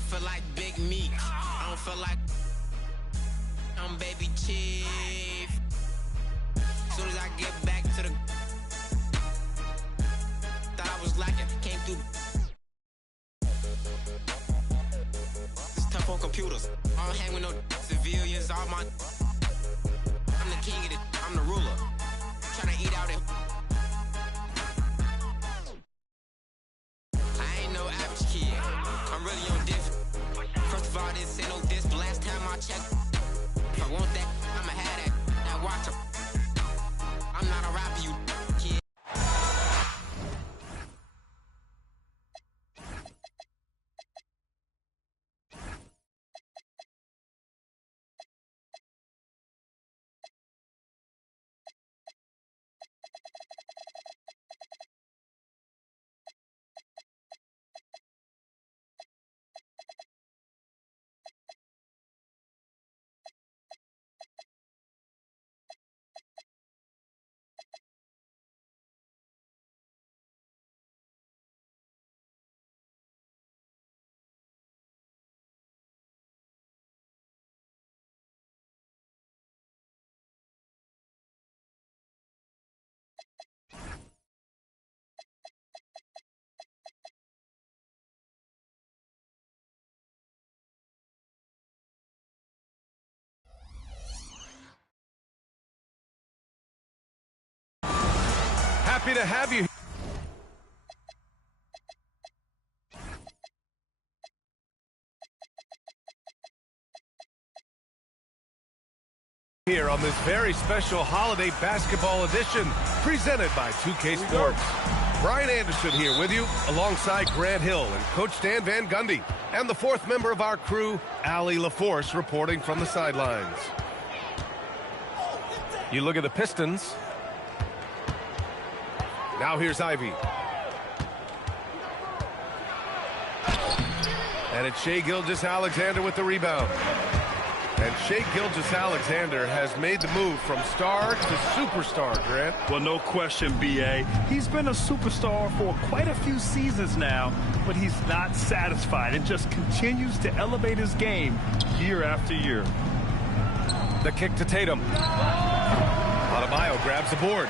don't feel like Big Meat. I don't feel like I'm Baby Chief. Soon as I get back to the thought I was lacking, came through. It's tough on computers. I don't hang with no civilians. All my I'm the king of it. I'm the ruler. Trying to eat out it. I ain't no average kid. I'm really on different. First of all, this ain't no diss, but last time I checked, if I want that, I'ma have that. Now watch 'em. I'm not a rapper, you kid. Happy to have you here on this very special holiday basketball edition presented by 2K Sports. Brian Anderson here with you alongside Grant Hill and Coach Dan Van Gundy and the fourth member of our crew, Allie LaForce, reporting from the sidelines. You look at the Pistons. Now here's Ivy. And it's Shai Gilgeous-Alexander with the rebound. And Shai Gilgeous-Alexander has made the move from star to superstar, Grant. Well, no question, B.A. He's been a superstar for quite a few seasons now, but he's not satisfied and just continues to elevate his game year after year. The kick to Tatum. Adebayo grabs the board.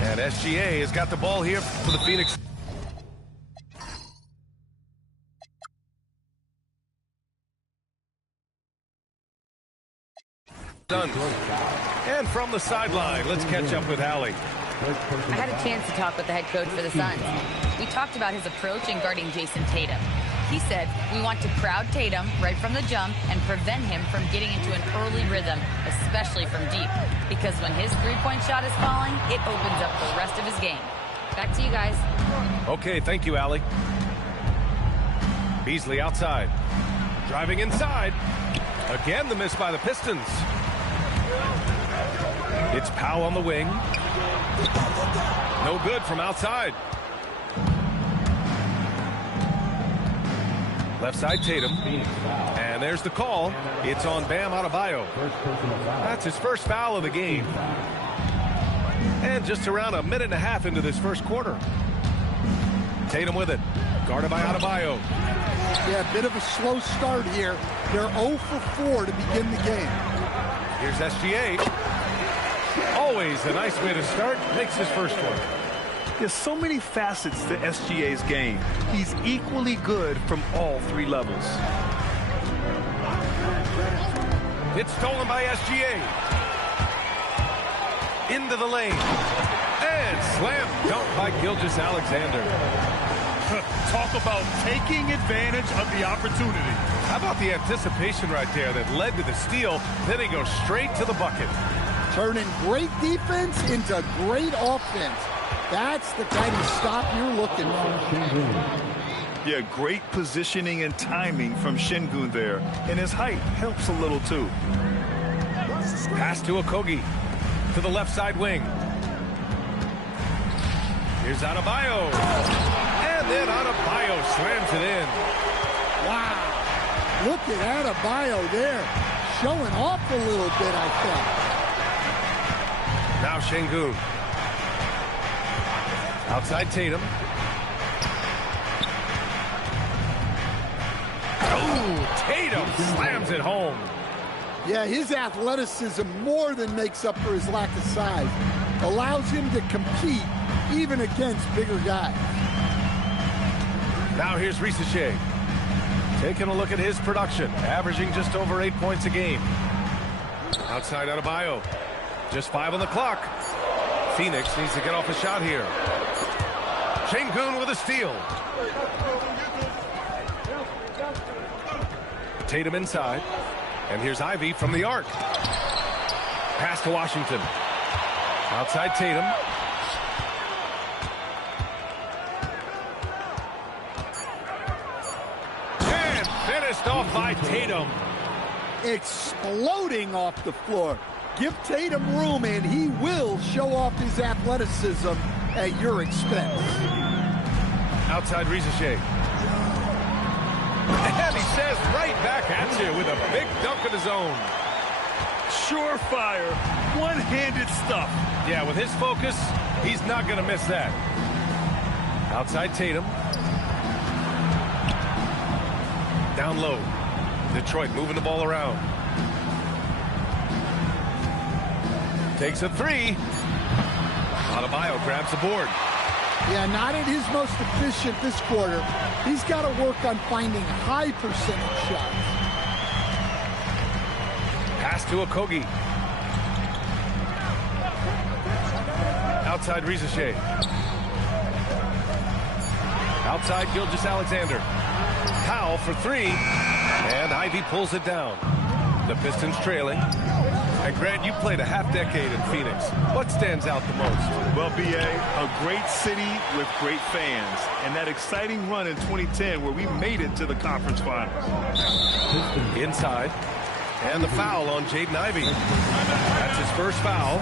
And SGA has got the ball here for the Phoenix. Done. And from the sideline, let's catch up with Allie. I had a chance to talk with the head coach for the Suns. We talked about his approach in guarding Jason Tatum. He said, we want to crowd Tatum right from the jump and prevent him from getting into an early rhythm, especially from deep. Because when his three-point shot is falling, it opens up the rest of his game. Back to you guys. Okay, thank you, Allie. Beasley outside. Driving inside. Again, the miss by the Pistons. It's Powell on the wing. No good from outside. Left side Tatum. And there's the call. It's on Bam Adebayo. That's his first foul of the game. And just around a minute and a half into this first quarter. Tatum with it. Guarded by Adebayo. Yeah, a bit of a slow start here. They're 0 for 4 to begin the game. Here's SGA. Always a nice way to start. Makes his first one. There's so many facets to SGA's game. He's equally good from all three levels. It's stolen by SGA. Into the lane. And slam dunk by Gilgeous-Alexander. Talk about taking advantage of the opportunity. How about the anticipation right there that led to the steal? Then he goes straight to the bucket. Turning great defense into great offense. That's the kind of stop you're looking for. Yeah, great positioning and timing from Şengün there. And his height helps a little too. Pass to Okogie. To the left side wing. Here's Adebayo. And then Adebayo slams it in. Wow. Look at Adebayo there. Showing off a little bit, I thought. Now Şengün. Outside Tatum. Tatum slams it home. Yeah, his athleticism more than makes up for his lack of size. Allows him to compete even against bigger guys. Now here's Risache. Taking a look at his production, averaging just over 8 points a game. Outside Adebayo. Just 5 on the clock. Phoenix needs to get off a shot here. Şengün with a steal. Tatum inside. And here's Ivy from the arc. Pass to Washington. Outside Tatum. And finished off by Tatum. Exploding off the floor. Give Tatum room and he will show off his athleticism at your expense. Outside Risache. And he says right back at you with a big dunk of his own. Surefire, one-handed stuff. Yeah, with his focus, he's not going to miss that. Outside Tatum. Down low. Detroit moving the ball around. Takes a three. Adebayo grabs the board. Yeah, not at his most efficient this quarter. He's got to work on finding high percentage shots. Pass to Okogie. Outside Risache. Outside Gilgeous-Alexander. Powell for three. And Ivy pulls it down. The Pistons trailing. And Grant, you played a half-decade in Phoenix. What stands out the most? Well, B.A., a great city with great fans. And that exciting run in 2010 where we made it to the conference finals. Inside. And the foul on Jaden Ivey. That's his first foul.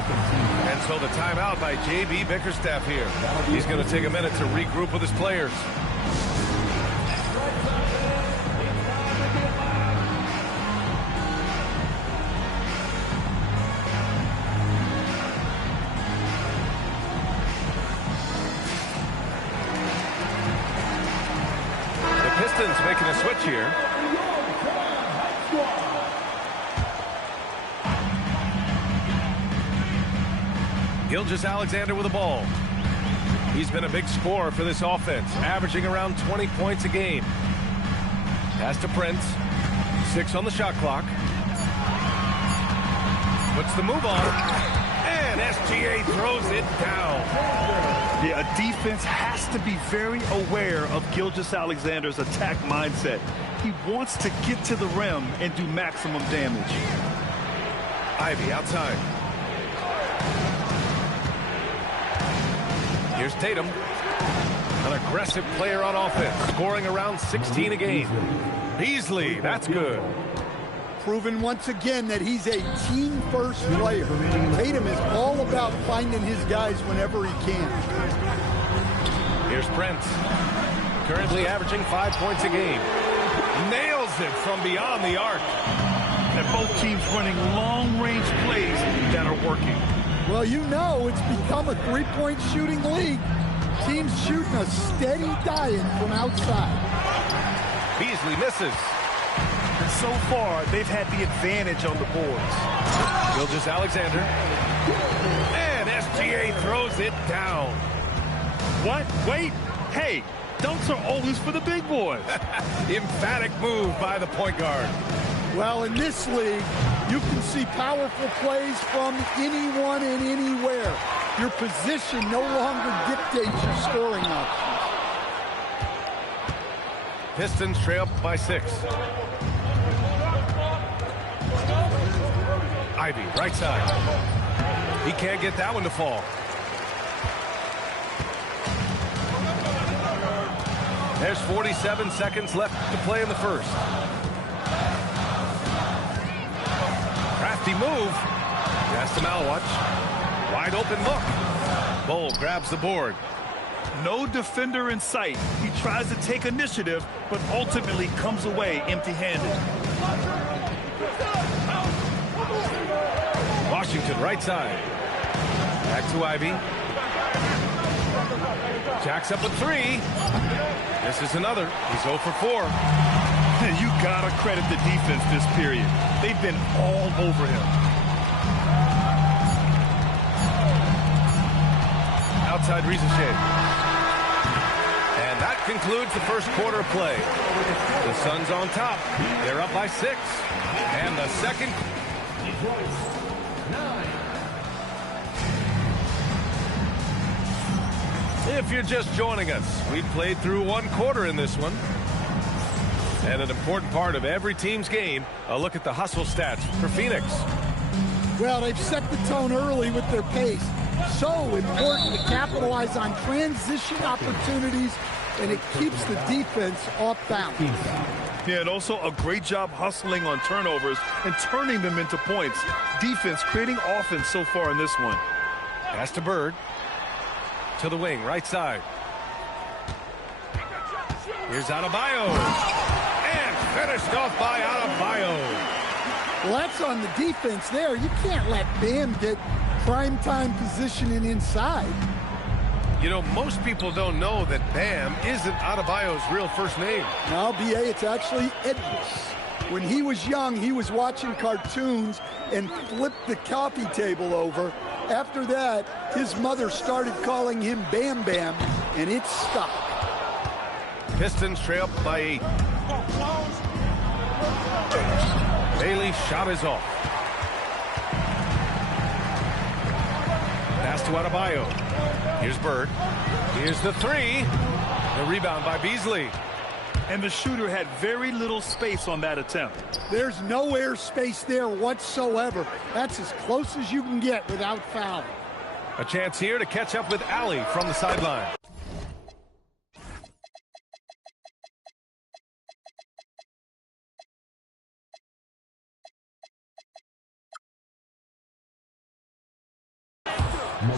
And so the timeout by J.B. Bickerstaff here. He's going to take a minute to regroup with his players. Pistons making a switch here. Gilgeous-Alexander with the ball. He's been a big scorer for this offense, averaging around 20 points a game. Pass to Prince. 6 on the shot clock. Puts the move on. And SGA throws it down. Yeah, a defense has to be very aware of Gilgeous-Alexander's attack mindset. He wants to get to the rim and do maximum damage. Ivy outside. Here's Tatum. An aggressive player on offense, scoring around 16 a game. Beasley, that's good. Proven once again that he's a team-first player. Tatum is all about finding his guys whenever he can. Here's Prince. Currently averaging 5 points a game. Nails it from beyond the arc. And both teams running long-range plays that are working. Well, you know it's become a three-point shooting league. Teams shooting a steady diet from outside. Beasley misses. And so far, they've had the advantage on the boards. Gilgeous-Alexander. And SGA throws it down. What? Wait. Hey, dunks are always for the big boys. Emphatic move by the point guard. Well, in this league, you can see powerful plays from anyone and anywhere. Your position no longer dictates your scoring options. Pistons trail up by 6. Ivy, right side. He can't get that one to fall. There's 47 seconds left to play in the first. Crafty move. Pass to Malwatch. Wide open look. Bull grabs the board. No defender in sight. He tries to take initiative, but ultimately comes away empty-handed. Washington, right side. Back to Ivy. Jacks up a 3. This is another. He's 0 for 4. You gotta credit the defense this period. They've been all over him. Outside Rizachet. And that concludes the first quarter of play. The Suns on top. They're up by 6. And the second. If you're just joining us, we've played through one quarter in this one. And an important part of every team's game, a look at the hustle stats for Phoenix. Well, they've set the tone early with their pace. So important to capitalize on transition opportunities, and it keeps the defense off balance. Yeah, and also a great job hustling on turnovers and turning them into points. Defense creating offense so far in this one. Pass to Bird. To the wing, right side. Here's Adebayo. And finished off by Adebayo. Well, that's on the defense there. You can't let Bam get primetime positioning inside. You know, most people don't know that Bam isn't Adebayo's real first name. No, B.A., it's actually Edris. When he was young, he was watching cartoons and flipped the coffee table over. After that, his mother started calling him Bam Bam, and it stuck. Pistons trail up by 8. Bailey's shot is off. Pass to Adebayo. Here's Bird. Here's the 3. The rebound by Beasley. And the shooter had very little space on that attempt. There's no air space there whatsoever. That's as close as you can get without fouling. A chance here to catch up with Allie from the sideline.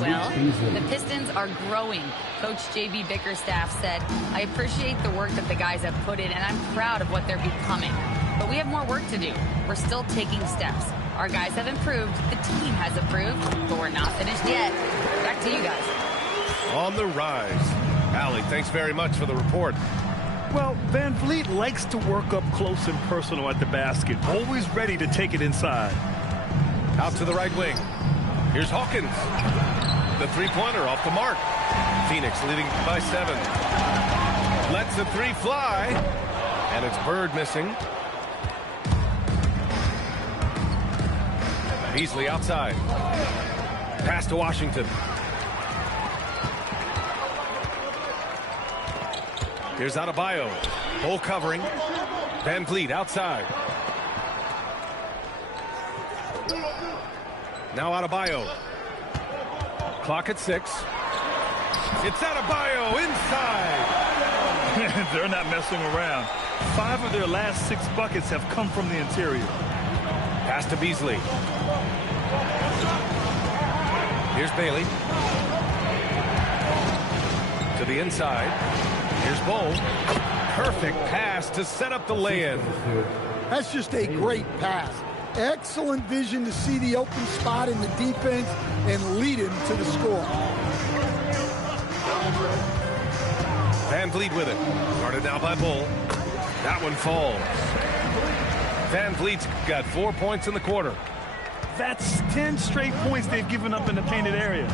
Well, the Pistons are growing. Coach J.B. Bickerstaff said, I appreciate the work that the guys have put in, and I'm proud of what they're becoming. But we have more work to do. We're still taking steps. Our guys have improved. The team has improved, but we're not finished yet. Back to you guys. On the rise. Allie, thanks very much for the report. Well, Van Vliet likes to work up close and personal at the basket, always ready to take it inside. Out to the right wing. Here's Hawkins. The three-pointer off the mark. Phoenix leading by 7. Lets the 3 fly. And it's Bird missing. Beasley outside. Pass to Washington. Here's Adebayo. Hole covering. Van Vliet outside. Now Adebayo. Clock at 6. It's Adebayo inside. They're not messing around. 5 of their last 6 buckets have come from the interior. Pass to Beasley. Here's Bailey. To the inside. Here's Bowl. Perfect pass to set up the lay-in. That's just a great pass. Excellent vision to see the open spot in the defense and lead him to the score. Van Vliet with it. Guarded now by Bull. That one falls. Van Vliet's got 4 points in the quarter. That's 10 straight points they've given up in the painted area.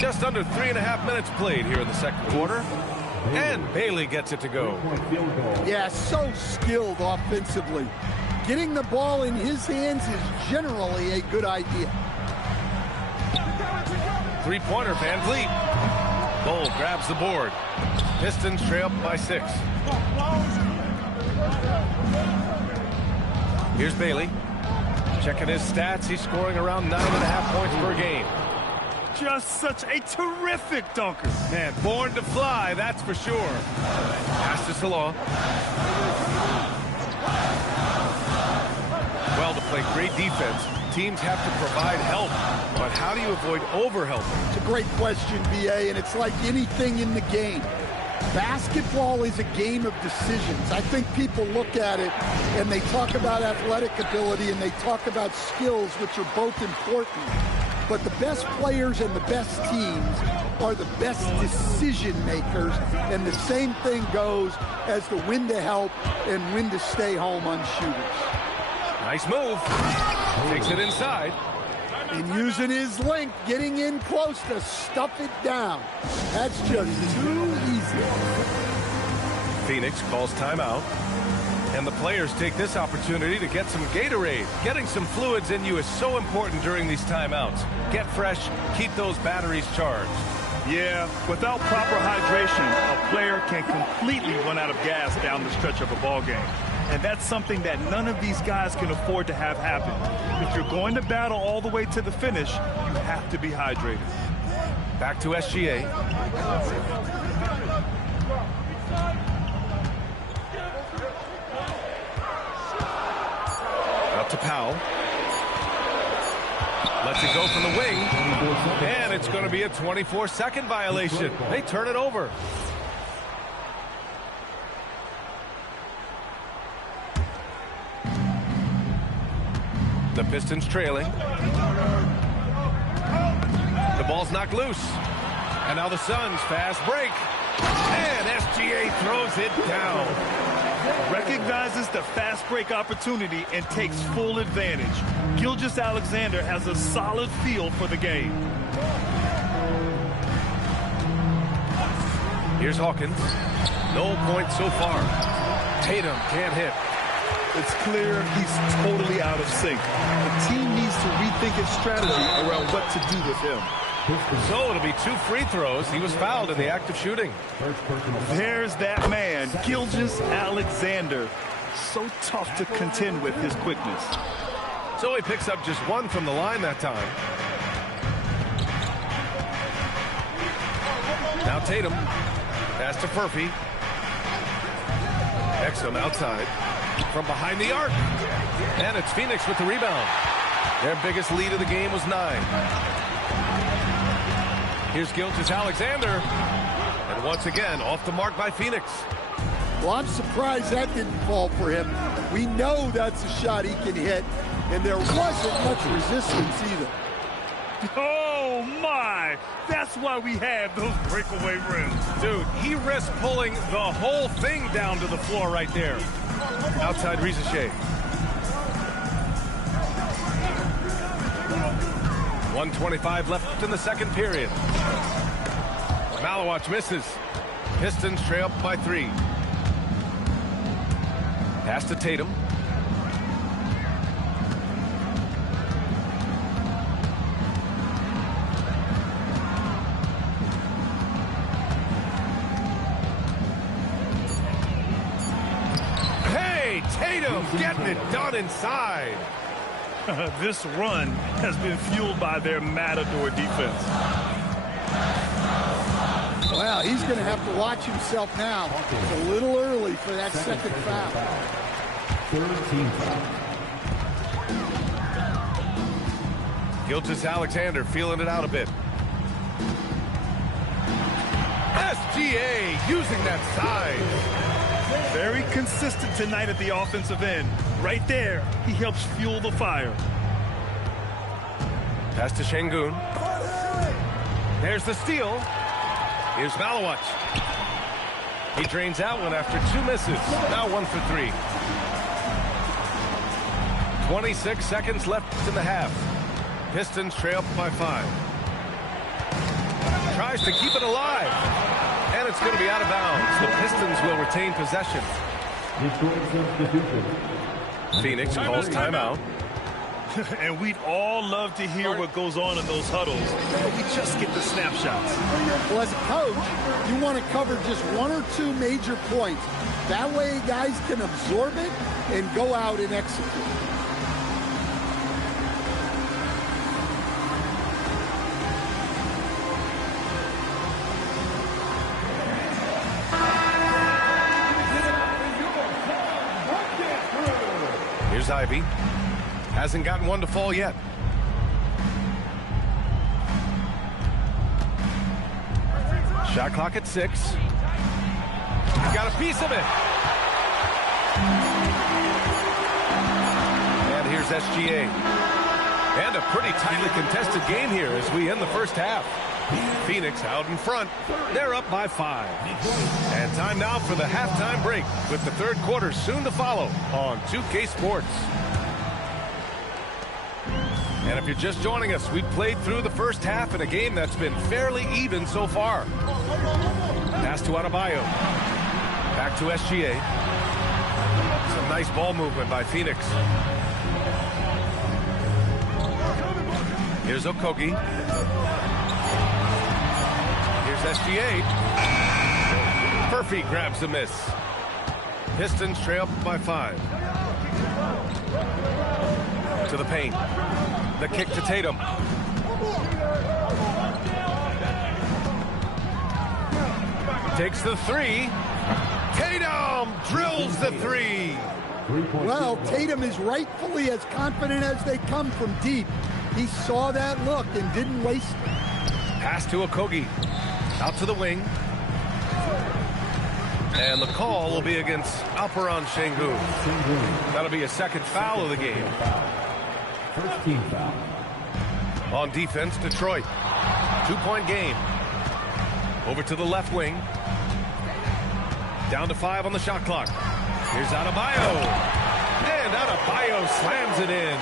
Just under 3.5 minutes played here in the second quarter. And Bailey gets it to go. Yeah, so skilled offensively. Getting the ball in his hands is generally a good idea. Three-pointer, Van Vliet. Bull grabs the board. Pistons trail up by 6. Here's Bailey. Checking his stats. He's scoring around 9.5 points per game. Just such a terrific dunker. Man, born to fly, that's for sure. Pass to Salah. Well, to play great defense, teams have to provide help. But how do you avoid overhelping? It's a great question, B.A., and it's like anything in the game. Basketball is a game of decisions. I think people look at it and they talk about athletic ability and they talk about skills, which are both important. But the best players and the best teams are the best decision makers, and the same thing goes as to when to help and when to stay home on shooters. Nice move. Takes it inside. And using his length, getting in close to stuff it down. That's just too easy. Phoenix calls timeout. And the players take this opportunity to get some Gatorade. Getting some fluids in you is so important during these timeouts. Get fresh, keep those batteries charged. Yeah, without proper hydration, a player can completely run out of gas down the stretch of a ball game. And that's something that none of these guys can afford to have happen. If you're going to battle all the way to the finish, you have to be hydrated. Back to SGA. Out to Powell. Lets it go from the wing. And it's going to be a 24-second violation. They turn it over. The Pistons trailing. The ball's knocked loose. And now the Suns fast break. And SGA throws it down. Recognizes the fast break opportunity and takes full advantage. Gilgeous-Alexander has a solid feel for the game. Here's Hawkins. No points so far. Tatum can't hit. It's clear he's totally out of sync. The team needs to rethink its strategy around what to do with him. So it'll be 2 free throws. He was fouled in the act of shooting. There's that man, Gilgeous-Alexander. So tough to contend with his quickness. So he picks up just 1 from the line that time. Now Tatum. Pass to Murphy. Exum outside. From behind the arc. And it's Phoenix with the rebound. Their biggest lead of the game was 9. Here's Gilgeous-Alexander. And once again, off the mark by Phoenix. Well, I'm surprised that didn't fall for him. We know that's a shot he can hit, and there wasn't much resistance either. Oh, my! That's why we had those breakaway rims. Dude, he risked pulling the whole thing down to the floor right there. Outside Rizachet. 1:25 left in the second period. Malawach misses. Pistons trail up by 3. Pass to Tatum. Hey, Tatum getting it done inside. This run has been fueled by their matador defense. Well, he's going to have to watch himself now. It's a little early for that second foul. Third team foul. Gilgeous-Alexander feeling it out a bit. SGA using that size. Very consistent tonight at the offensive end. Right there, he helps fuel the fire. Pass to Şengün. There's the steal. Here's Malawach. He drains out one after 2 misses. Now 1 for 3. 26 seconds left in the half. Pistons trail up by 5. Tries to keep it alive. And it's going to be out of bounds. The Pistons will retain possession. Phoenix calls timeout. And we'd all love to hear what goes on in those huddles. We just get the snapshots. Well, as a coach, you want to cover just 1 or 2 major points. That way guys can absorb it and go out and execute. Here's Ivy. Hasn't gotten one to fall yet. Shot clock at 6. Got a piece of it. And here's SGA. And a pretty tightly contested game here as we end the first half. Phoenix out in front. They're up by 5. And time now for the halftime break, with the third quarter soon to follow on 2K Sports. And if you're just joining us, we've played through the first half in a game that's been fairly even so far. Pass to Adebayo. Back to SGA. Some nice ball movement by Phoenix. Here's Okogie. Here's SGA. Murphy grabs the miss. Pistons trail by 5. To the paint. The kick to Tatum. Takes the 3. Tatum drills the 3. Well, Tatum is rightfully as confident as they come from deep. He saw that look and didn't waste it. Pass to Okogie. Out to the wing. And the call will be against Alperen Sengun. That'll be a second foul of the game. First team foul. On defense, Detroit. 2-point game. Over to the left wing. Down to 5 on the shot clock. Here's Adebayo. And Adebayo slams it in.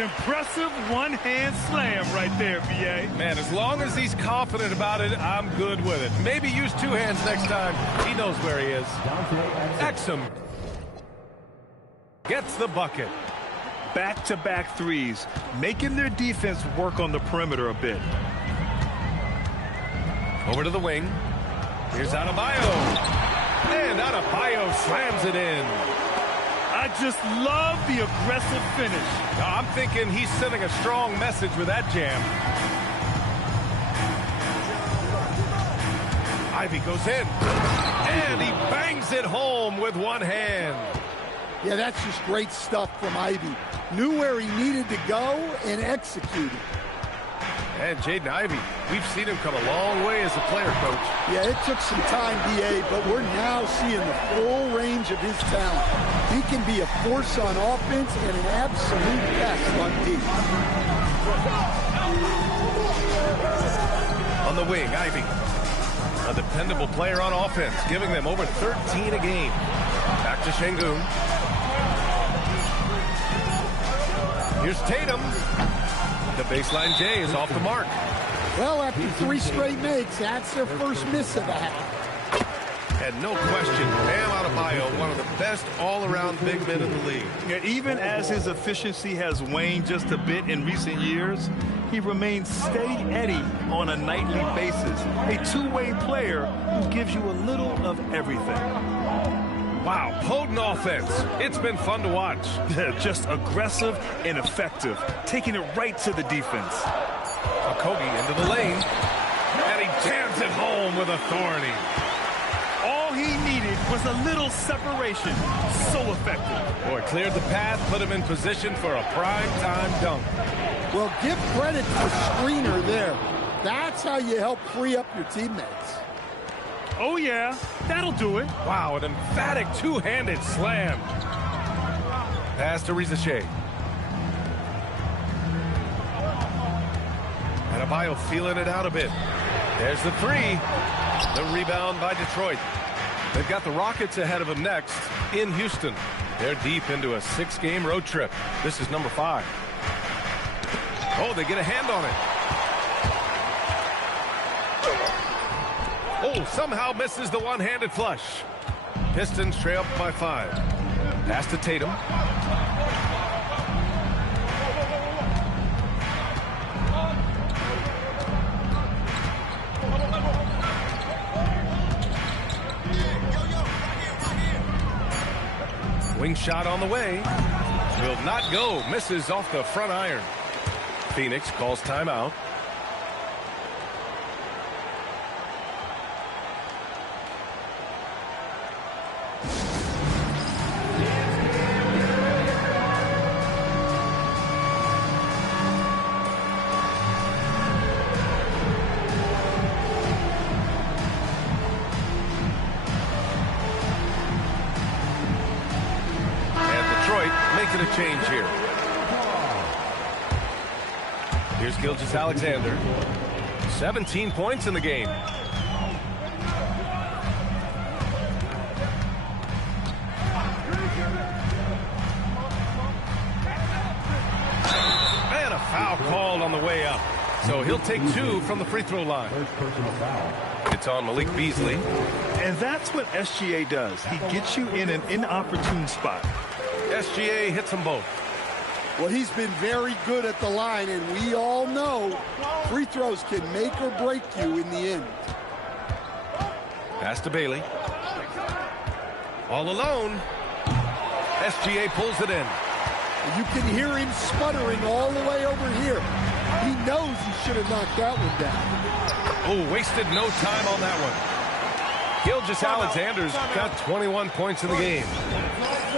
Impressive one-hand slam right there, B.A. Man, as long as he's confident about it, I'm good with it. Maybe use 2 hands next time. He knows where he is. Exum gets the bucket. Back-to-back threes, making their defense work on the perimeter a bit. Over to the wing. Here's Adebayo. And Adebayo slams it in. I just love the aggressive finish. Now, I'm thinking he's sending a strong message with that jam. Ivy goes in. And he bangs it home with one hand. Yeah, that's just great stuff from Ivy. Knew where he needed to go and executed. And Jaden Ivey, we've seen him come a long way as a player, Coach. Yeah, it took some time, B.A., but we're now seeing the full range of his talent. He can be a force on offense and an absolute pest on D. On the wing, Ivy. A dependable player on offense, giving them over 13 a game. Back to Sengun. Here's Tatum. The baseline J is off the mark. Well, after 3 straight makes, that's their first miss of the half. And no question, Bam Adebayo, one of the best all-around big men in the league. Yeah, even as his efficiency has waned just a bit in recent years, he remains steady Eddie on a nightly basis. A two-way player who gives you a little of everything. Wow, potent offense. It's been fun to watch. Just aggressive and effective, taking it right to the defense. Okogie into the lane, and he jams it home with authority. All he needed was a little separation. So effective. Boy, cleared the path, put him in position for a prime-time dunk. Well, give credit to the screener there. That's how you help free up your teammates. Oh, yeah, that'll do it. Wow, an emphatic two-handed slam. Pass to Rizachet. Adebayo feeling it out a bit. There's the 3. The rebound by Detroit. They've got the Rockets ahead of them next in Houston. They're deep into a 6-game road trip. This is number 5. Oh, they get a hand on it. Oh, somehow misses the one-handed flush. Pistons trail up by 5. Pass to Tatum. Wing shot on the way. Will not go. Misses off the front iron. Phoenix calls timeout. Making a change here. Here's Gilgeous-Alexander. 17 points in the game. And a foul called on the way up. So he'll take 2 from the free throw line. It's on Malik Beasley. And that's what SGA does. He gets you in an inopportune spot. SGA hits them both. Well, he's been very good at the line, and we all know free throws can make or break you in the end. Pass to Bailey. All alone. SGA pulls it in. You can hear him sputtering all the way over here. He knows he should have knocked that one down. Oh, wasted no time on that one. Gilgeous-Alexander's got 21 points in the game.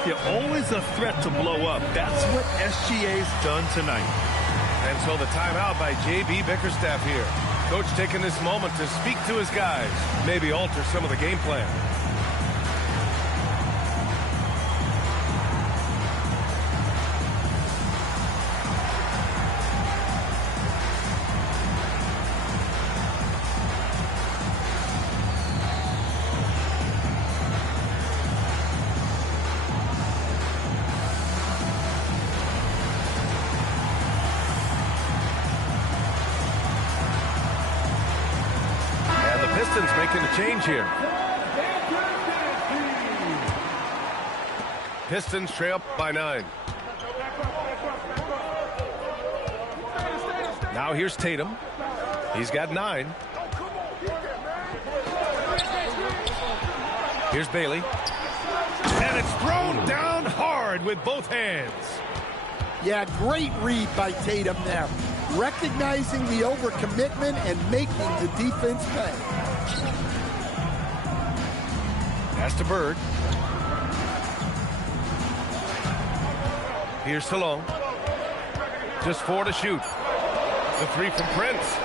You're always a threat to blow up. That's what SGA's done tonight. And so the timeout by J.B. Bickerstaff here. Coach taking this moment to speak to his guys, maybe alter some of the game plan. Pistons making a change here. Pistons trail up by 9. Now here's Tatum. He's got 9. Here's Bailey. And it's thrown down hard with both hands. Yeah, great read by Tatum there. Recognizing the overcommitment and making the defense pay. Pass to Bird. Here's Salone. Just 4 to shoot. The 3 from Prince.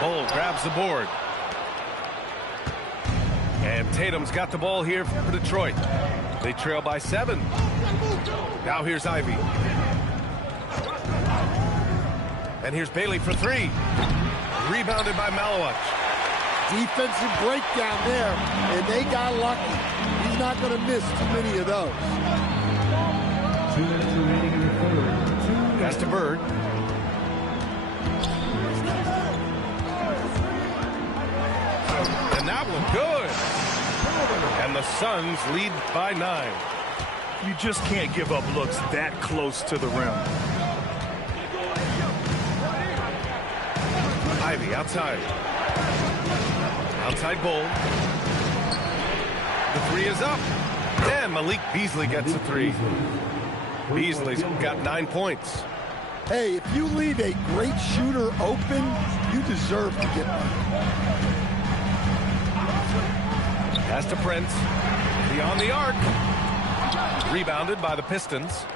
Bull grabs the board. And Tatum's got the ball here for Detroit. They trail by 7. Now here's Ivy. And here's Bailey for 3. Rebounded by Malowich. Defensive breakdown there, and they got lucky. He's not going to miss too many of those. 2 minutes remaining in the third. Pass to Bird. And that one good. And the Suns lead by 9. You just can't give up looks that close to the rim. Ivy outside. Outside Bull. The 3 is up. And Malik Beasley gets a 3. Beasley's got 9 points. Hey, if you leave a great shooter open, you deserve to get one. Pass to Prince. Beyond the arc. Rebounded by the Pistons.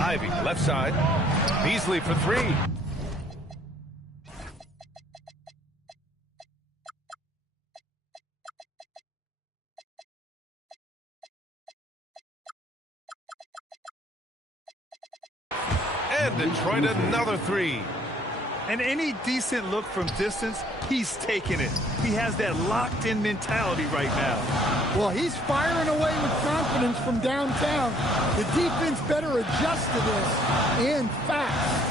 Ivy, left side. Beasley for 3. And Detroit another 3. And any decent look from distance, he's taking it. He has that locked-in mentality right now. Well, he's firing away with confidence from downtown. The defense better adjust to this, and fast.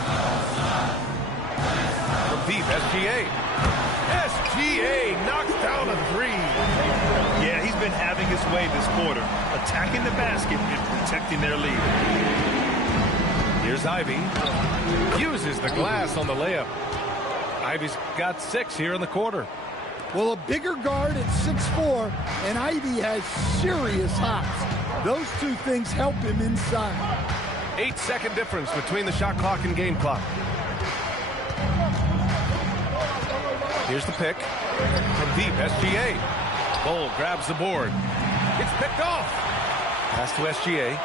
From deep, SGA. SGA knocks down a 3. Yeah, he's been having his way this quarter, attacking the basket and protecting their lead. Here's Ivy. Uses the glass on the layup. Ivy's got 6 here in the quarter. Well, a bigger guard at 6'4", and Ivy has serious hops. Those 2 things help him inside. 8-second difference between the shot clock and game clock. Here's the pick. From deep, SGA. Bull grabs the board. It's picked off. Pass to SGA.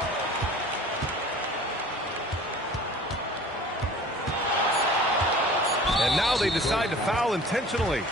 And now they decide to foul intentionally.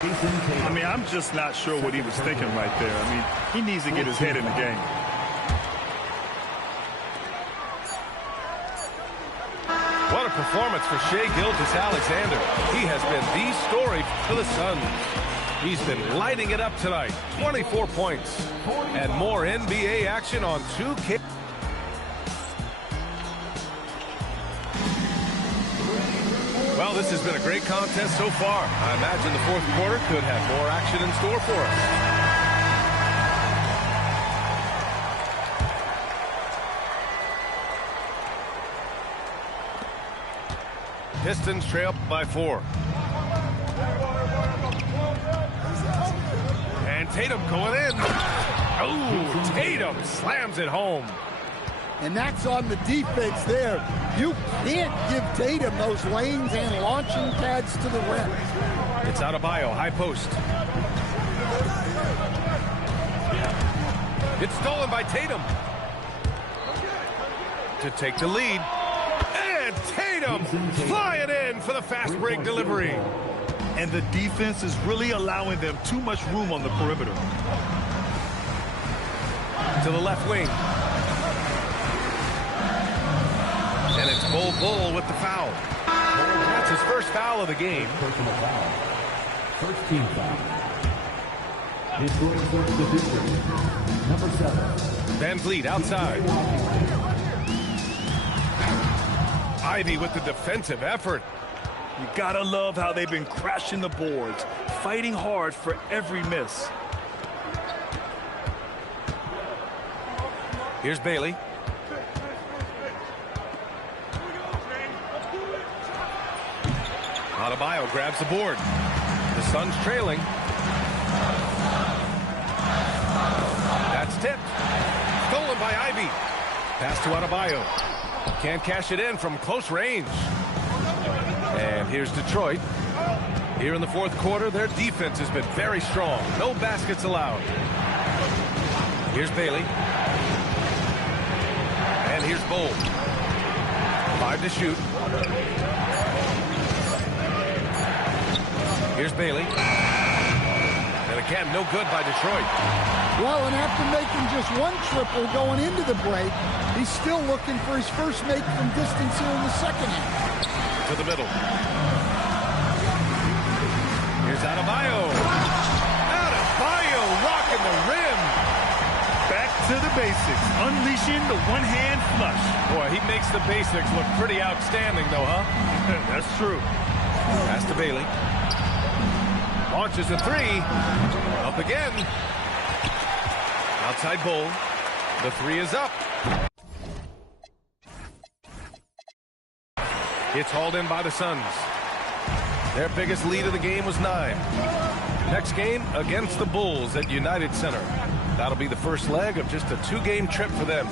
I mean, I'm just not sure what he was thinking right there. I mean, he needs to get his head in the game. What a performance for Shai Gilgeous-Alexander. He has been the story for the Suns. He's been lighting it up tonight. 24 points. And more NBA action on 2K. Well, this has been a great contest so far. I imagine the fourth quarter could have more action in store for us. Pistons trail by 4. And Tatum going in. Oh, Tatum slams it home. And that's on the defense there. You can't give Tatum those lanes and launching pads to the rim. It's Adebayo, high post. It's stolen by Tatum. To take the lead. And Tatum flying in for the fast break delivery. And the defense is really allowing them too much room on the perimeter. To the left wing. And it's Bull with the foul. That's his first foul of the game. Personal foul. First team foul. His scoring substitution. Number 7. Van Vliet outside. Ivy with the defensive effort. You gotta love how they've been crashing the boards, fighting hard for every miss. Here's Bailey. Adebayo grabs the board. The Suns trailing. That's tipped. Stolen by Ivy. Pass to Adebayo. Can't cash it in from close range. And here's Detroit. Here in the fourth quarter, their defense has been very strong. No baskets allowed. Here's Bailey. And here's Bull. 5 to shoot. Here's Bailey. And again, no good by Detroit. Well, and after making just one triple going into the break, he's still looking for his first make from distance here in the second half. To the middle. Here's Adebayo. Adebayo rocking the rim. Back to the basics, unleashing the one-hand flush. Boy, he makes the basics look pretty outstanding, though, huh? That's true. Pass to Bailey. Launches a 3. Up again. Outside Bull. The 3 is up. It's hauled in by the Suns. Their biggest lead of the game was 9. Next game against the Bulls at United Center. That'll be the first leg of just a 2-game trip for them.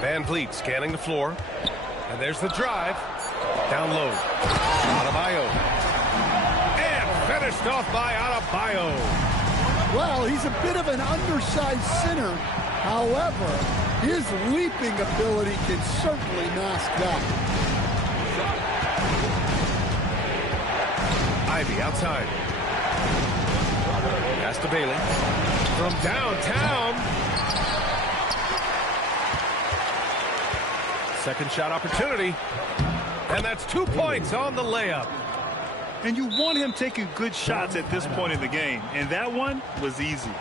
Van Vliet scanning the floor. And there's the drive. Down low. Adebayo. And finished off by Adebayo. Well, he's a bit of an undersized center. However, his leaping ability can certainly mask that. Ivy outside. Pass to Bailey. From downtown. Second shot opportunity. And that's 2 points on the layup. And you want him taking good shots at this point in the game. And that one was easy.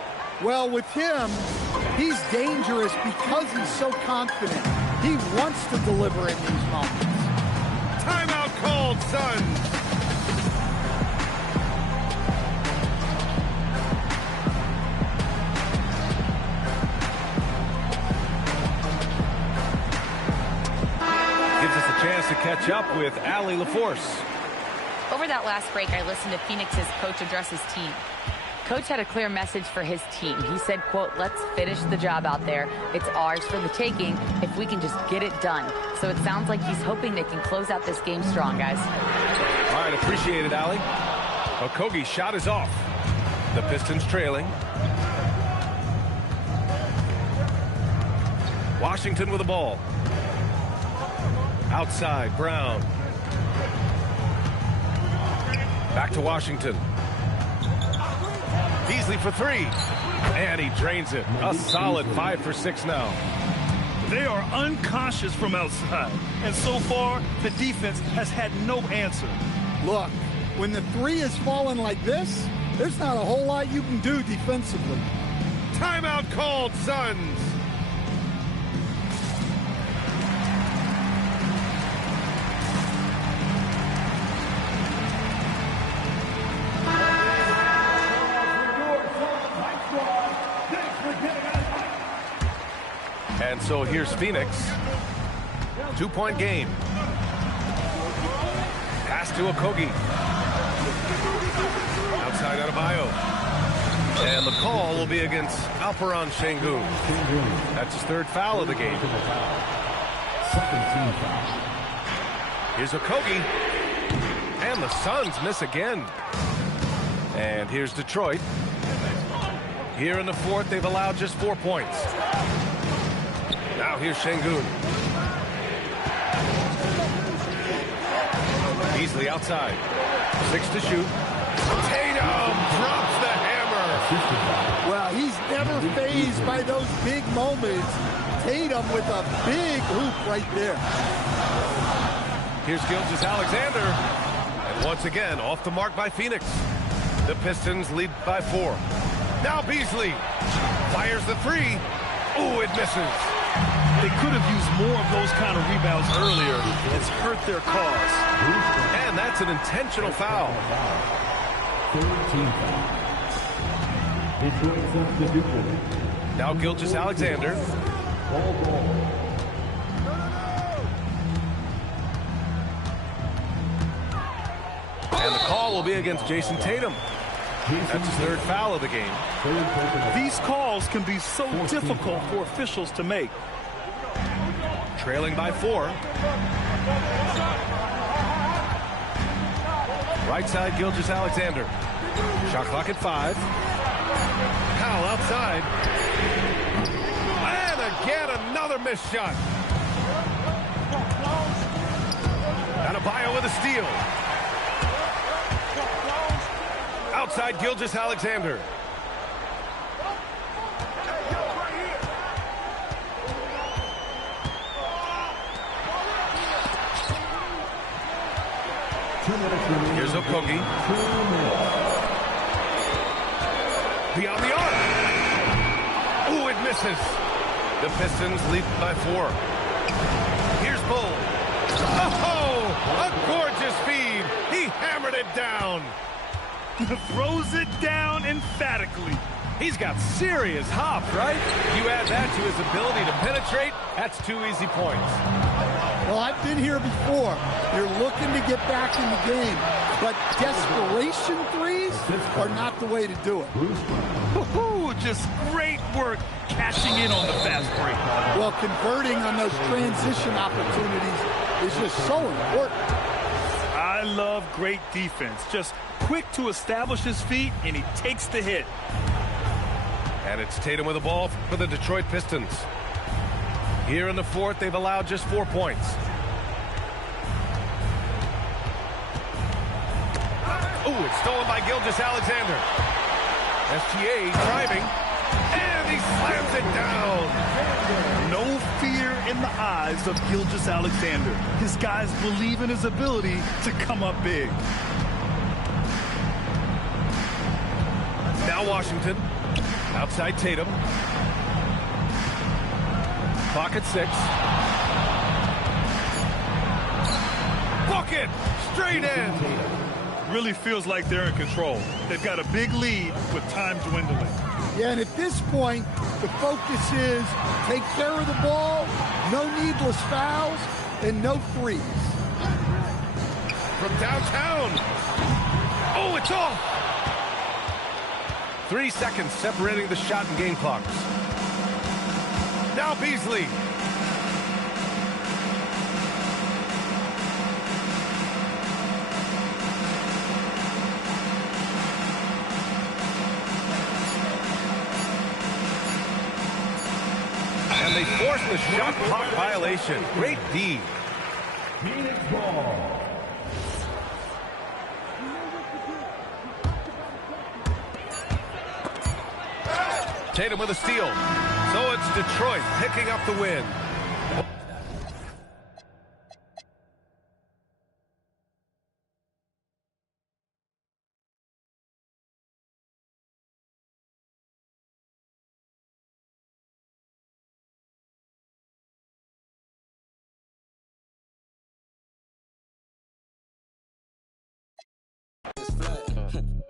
Well, with him, he's dangerous because he's so confident. He wants to deliver in these moments. Timeout called, Suns. Gives us a chance to catch up with Allie LaForce. Over that last break, I listened to Phoenix's coach address his team. Coach had a clear message for his team. He said, quote, let's finish the job out there. It's ours for the taking if we can just get it done. So it sounds like he's hoping they can close out this game strong, guys. All right, appreciate it, Allie. Okogie's shot is off. The Pistons trailing. Washington with the ball. Outside, Brown. Back to Washington. Beasley for three. And he drains it. A solid 5 for 6 now. They are unconscious from outside. And so far, the defense has had no answer. Look, when the three is falling like this, there's not a whole lot you can do defensively. Timeout called, Suns. And so here's Phoenix. 2-point game. Pass to Okogie. Outside Adebayo. And the call will be against Alperen Sengun. That's his 3rd foul of the game. Here's Okogie. And the Suns miss again. And here's Detroit. Here in the 4th, they've allowed just 4 points. Now here's Sengun. Beasley outside. 6 to shoot. Tatum drops the hammer. Well, he's never fazed by those big moments. Tatum with a big hoop right there. Here's Gilgeous-Alexander. And once again, off the mark by Phoenix. The Pistons lead by 4. Now Beasley fires the 3. Ooh, it misses. They could have used more of those kind of rebounds earlier. It's hurt their cause. And that's an intentional foul. 13 foul. Detroit substitution. Now Gilgeous-Alexander. And the call will be against Jason Tatum. That's his 3rd foul of the game. These calls can be so difficult for officials to make. Trailing by 4. Right side, Gilgeous-Alexander. Shot clock at 5. Powell outside. And again, another missed shot. Adebayo with a steal. Outside, Gilgeous-Alexander. Here's Okogie. Beyond the arc. Ooh, it misses. The Pistons lead by 4. Here's Bull. Oh, a gorgeous feed. He hammered it down. Throws it down emphatically. He's got serious hop, right? You add that to his ability to penetrate, that's 2 easy points. Well, I've been here before. You're looking to get back in the game, but desperation threes are not the way to do it. Just great work cashing in on the fast break. Well, converting on those transition opportunities is just so important. I love great defense. Just quick to establish his feet, and he takes the hit. And it's Tatum with the ball for the Detroit Pistons. Here in the 4th, they've allowed just 4 points. Ooh, it's stolen by Gilgeous-Alexander. SGA driving, and he slams it down. No fear in the eyes of Gilgeous-Alexander. His guys believe in his ability to come up big. Now Washington. Outside Tatum. Clock at 6. Bucket! Straight in! Really feels like they're in control. They've got a big lead with time dwindling. Yeah, and at this point, the focus is take care of the ball, no needless fouls, and no threes. From downtown. Oh, it's off! 3 seconds separating the shot and game clocks. Now Beasley. And they force the shot clock violation. Great D. Phoenix ball. Tatum with a steal. So it's Detroit picking up the win.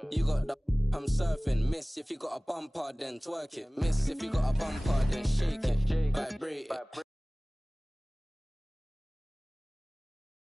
You got the I'm surfing. Miss if you got a bumper, then twerk it. Miss if you got a bumper, then shake it. Vibrate it.